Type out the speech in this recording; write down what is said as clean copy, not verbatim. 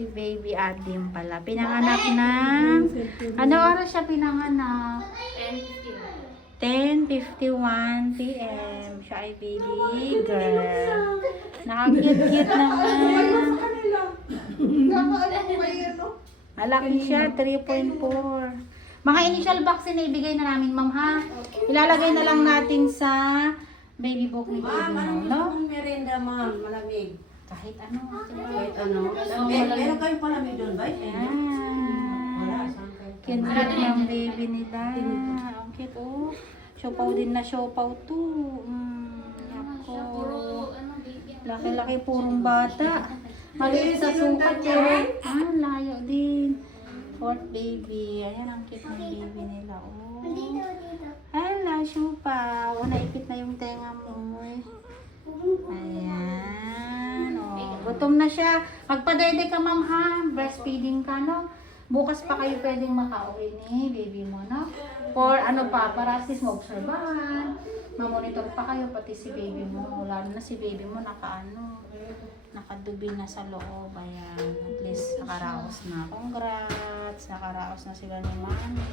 Baby Adim pala. Pinanganak ng... Ano oras siya pinanganak? 10:51 p.m. Siya ay baby girl. Nakakit-cute naman. Malaki siya, 3.4. Mga initial vaccine na ibigay na namin, ma'am, ha? Ilalagay na lang natin sa baby book ni baby mo, no? Merenda, ma'am. Malamig. Kahit ano. Kahit ano. Meron kayong palamig doon, ba? Ayan. Cute ng baby nila. Ang cute, oh. Siopaw din na siopaw to. Yako. Laki-laki purong bata. Maliit sa sukat, pero layo din. Fourth baby. Ayan, ang cute ng baby nila, oh. Hello, siopaw. Naipit na yung tenga mo, eh. Ayan, oh. Gutom na siya. Magpadede ka, ma'am, ha? Breastfeeding ka, no? Bukas pa kayo pwedeng makauwi ni baby mo, no? For ano pa, para at least maobserbahan. Mamonitor pa kayo, pati si baby mo. Lalo na si baby mo nakadubi na sa loob. Ayan, at least nakaraos na. Congrats! Nakaraos na sila ni mommy.